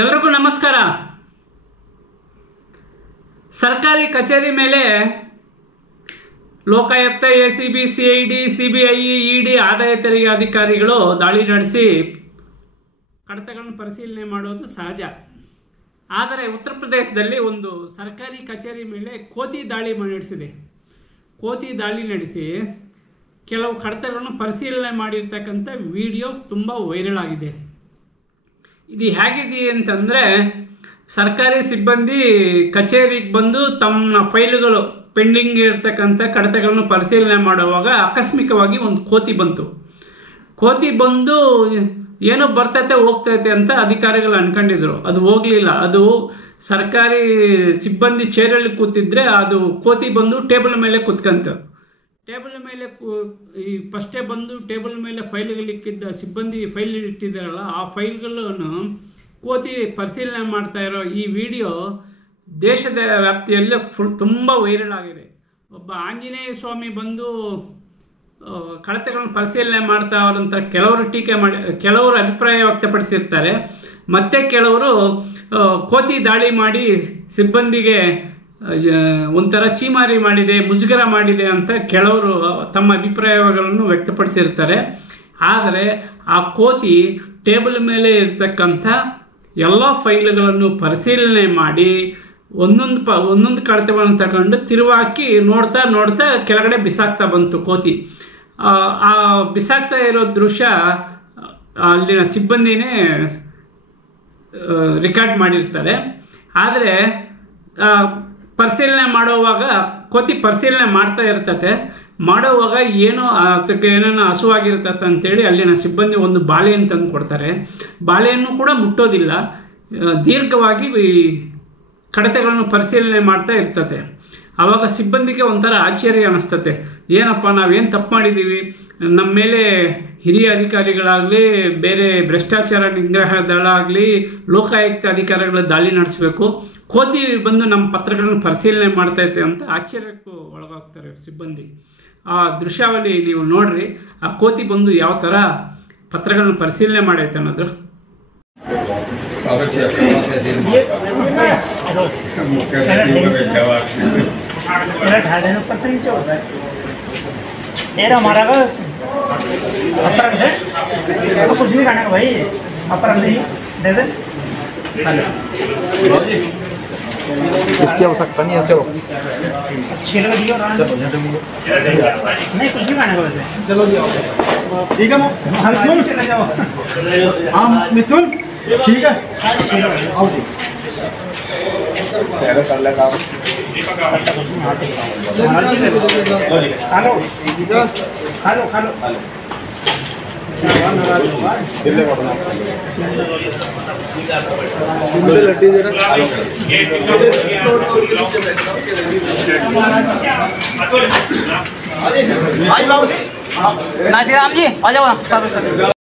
ಎಲ್ರಿಗೂ ನಮಸ್ಕಾರ. ಸರ್ಕಾರಿ ಕಚೇರಿ ಮೇಲೆ ಲೋಕಾಯುಕ್ತ, ಎಸಿಬಿ, ಸಿಐಡಿ, ಸಿಬಿಐ, ಇಡಿ, ಆದಾಯ ತೆರಿಗೆ ಅಧಿಕಾರಿಗಳು ದಾಳಿ ನಡೆಸಿ ಕಡತಗಳನ್ನು ಪರಿಶೀಲನೆ ಮಾಡೋದು ಸಹಜ. ಆದರೆ ಉತ್ತರ ಪ್ರದೇಶದಲ್ಲಿ ಒಂದು ಸರ್ಕಾರಿ ಕಚೇರಿ ಮೇಲೆ ಕೋತಿ ದಾಳಿ ನಡೆಸಿದೆ. ಕೋತಿ ದಾಳಿ ನಡೆಸಿ ಕೆಲವು ಕಡತಗಳನ್ನು ಪರಿಶೀಲನೆ ಮಾಡಿರ್ತಕ್ಕಂಥ ವಿಡಿಯೋ ತುಂಬ ವೈರಲ್ ಆಗಿದೆ. ಇದು ಹೇಗಿದೆ ಅಂತಂದರೆ, ಸರ್ಕಾರಿ ಸಿಬ್ಬಂದಿ ಕಚೇರಿಗೆ ಬಂದು ತಮ್ಮ ಫೈಲುಗಳು ಪೆಂಡಿಂಗ್ ಇರ್ತಕ್ಕಂಥ ಕಡತಗಳನ್ನು ಪರಿಶೀಲನೆ ಮಾಡುವಾಗ ಆಕಸ್ಮಿಕವಾಗಿ ಒಂದು ಕೋತಿ ಬಂತು. ಕೋತಿ ಬಂದು ಏನೋ ಬರ್ತೈತೆ ಹೋಗ್ತೈತೆ ಅಂತ ಅಧಿಕಾರಿಗಳು ಅನ್ಕೊಂಡಿದ್ರು. ಅದು ಹೋಗಲಿಲ್ಲ. ಅದು ಸರ್ಕಾರಿ ಸಿಬ್ಬಂದಿ ಚೇರಲ್ಲಿ ಕೂತಿದ್ರೆ ಅದು ಕೋತಿ ಬಂದು ಟೇಬಲ್ ಮೇಲೆ ಕೂತ್ಕಂತು. ಟೇಬಲ್ ಮೇಲೆ ಈ ಫಸ್ಟೇ ಬಂದು ಟೇಬಲ್ ಮೇಲೆ ಫೈಲ್ಗಳಿಕ್ಕಿದ್ದ ಸಿಬ್ಬಂದಿ ಫೈಲ್ ಇಟ್ಟಿದ್ದಾರಲ್ಲ, ಆ ಫೈಲ್ಗಳನ್ನು ಕೋತಿ ಪರಿಶೀಲನೆ ಮಾಡ್ತಾ ಇರೋ ಈ ವಿಡಿಯೋ ದೇಶದ ವ್ಯಾಪ್ತಿಯಲ್ಲಿ ತುಂಬ ವೈರಲ್ ಆಗಿದೆ. ಒಬ್ಬ ಆಂಜನೇಯ ಸ್ವಾಮಿ ಬಂದು ಕಡತಗಳನ್ನು ಪರಿಶೀಲನೆ ಮಾಡ್ತಾವ್ರಂತ ಕೆಲವರು ಅಭಿಪ್ರಾಯ ವ್ಯಕ್ತಪಡಿಸಿರ್ತಾರೆ. ಮತ್ತೆ ಕೆಲವರು ಕೋತಿ ದಾಳಿ ಮಾಡಿ ಸಿಬ್ಬಂದಿಗೆ ಒಂಥರ ಚೀಮಾರಿ ಮಾಡಿದೆ, ಮುಜುಗರ ಮಾಡಿದೆ ಅಂತ ಕೆಲವರು ತಮ್ಮ ಅಭಿಪ್ರಾಯಗಳನ್ನು ವ್ಯಕ್ತಪಡಿಸಿರ್ತಾರೆ. ಆದರೆ ಆ ಕೋತಿ ಟೇಬಲ್ ಮೇಲೆ ಇರ್ತಕ್ಕಂಥ ಎಲ್ಲ ಫೈಲ್ಗಳನ್ನು ಪರಿಶೀಲನೆ ಮಾಡಿ ಒಂದೊಂದು ಕಡತಗಳನ್ನು ತಗೊಂಡು ತಿರುವಾಕಿ ನೋಡ್ತಾ ಕೆಳಗಡೆ ಬಿಸಾಕ್ತಾ ಬಂತು ಕೋತಿ. ಆ ಬಿಸಾಕ್ತಾ ಇರೋ ದೃಶ್ಯ ಅಲ್ಲಿನ ಸಿಬ್ಬಂದಿನೇ ರೆಕಾರ್ಡ್ ಮಾಡಿರ್ತಾರೆ. ಆದರೆ ಪರಿಶೀಲನೆ ಮಾಡುವಾಗ ಕೋತಿ ಪರಿಶೀಲನೆ ಮಾಡ್ತಾ ಇರ್ತತೆ. ಮಾಡುವಾಗ ಅದಕ್ಕೆ ಏನೇನೋ ಹಸುವಾಗಿರ್ತತೆ ಅಂತೇಳಿ ಅಲ್ಲಿನ ಸಿಬ್ಬಂದಿ ಒಂದು ಬಾಳೆಯನ್ನು ತಂದು ಕೊಡ್ತಾರೆ. ಬಾಳೆಯನ್ನು ಕೂಡ ಮುಟ್ಟೋದಿಲ್ಲ. ದೀರ್ಘವಾಗಿ ಕಡತಗಳನ್ನು ಪರಿಶೀಲನೆ ಮಾಡ್ತಾ ಇರ್ತತೆ. ಆವಾಗ ಸಿಬ್ಬಂದಿಗೆ ಒಂಥರ ಆಶ್ಚರ್ಯ ಅನ್ನಿಸ್ತತೆ. ಏನಪ್ಪ, ನಾವೇನು ತಪ್ಪು ಮಾಡಿದ್ದೀವಿ? ನಮ್ಮ ಮೇಲೆ ಹಿರಿಯ ಅಧಿಕಾರಿಗಳಾಗಲಿ, ಬೇರೆ ಭ್ರಷ್ಟಾಚಾರ ನಿಗ್ರಹ ದಳ ಆಗಲಿ, ಲೋಕಾಯುಕ್ತ ಅಧಿಕಾರಿಗಳ ದಾಳಿ ನಡೆಸಬೇಕು, ಕೋತಿ ಬಂದು ನಮ್ಮ ಪತ್ರಗಳನ್ನು ಪರಿಶೀಲನೆ ಮಾಡ್ತೈತೆ ಅಂತ ಆಶ್ಚರ್ಯಕ್ಕೂ ಒಳಗಾಗ್ತಾರೆ ಸಿಬ್ಬಂದಿ. ಆ ದೃಶ್ಯಾವಳಿ ನೀವು ನೋಡ್ರಿ. ಆ ಕೋತಿ ಬಂದು ಯಾವ ಥರ ಪತ್ರಗಳನ್ನು ಪರಿಶೀಲನೆ ಮಾಡೈತೆ ಅನ್ನೋದು. कुछ नहीं खाने का भाई, अपराध नहीं दे दे। इसकी आवश्यकता नहीं है। चलो नहीं, कुछ नहीं खाने का वैसे। चलो जी, ठीक है। मिथुन चले जाओ। हाँ मिथुन, ठीक है, आओ जी। कर ले काम। खा लो। लड्डी जरा नाथीराम जी आ जाओ।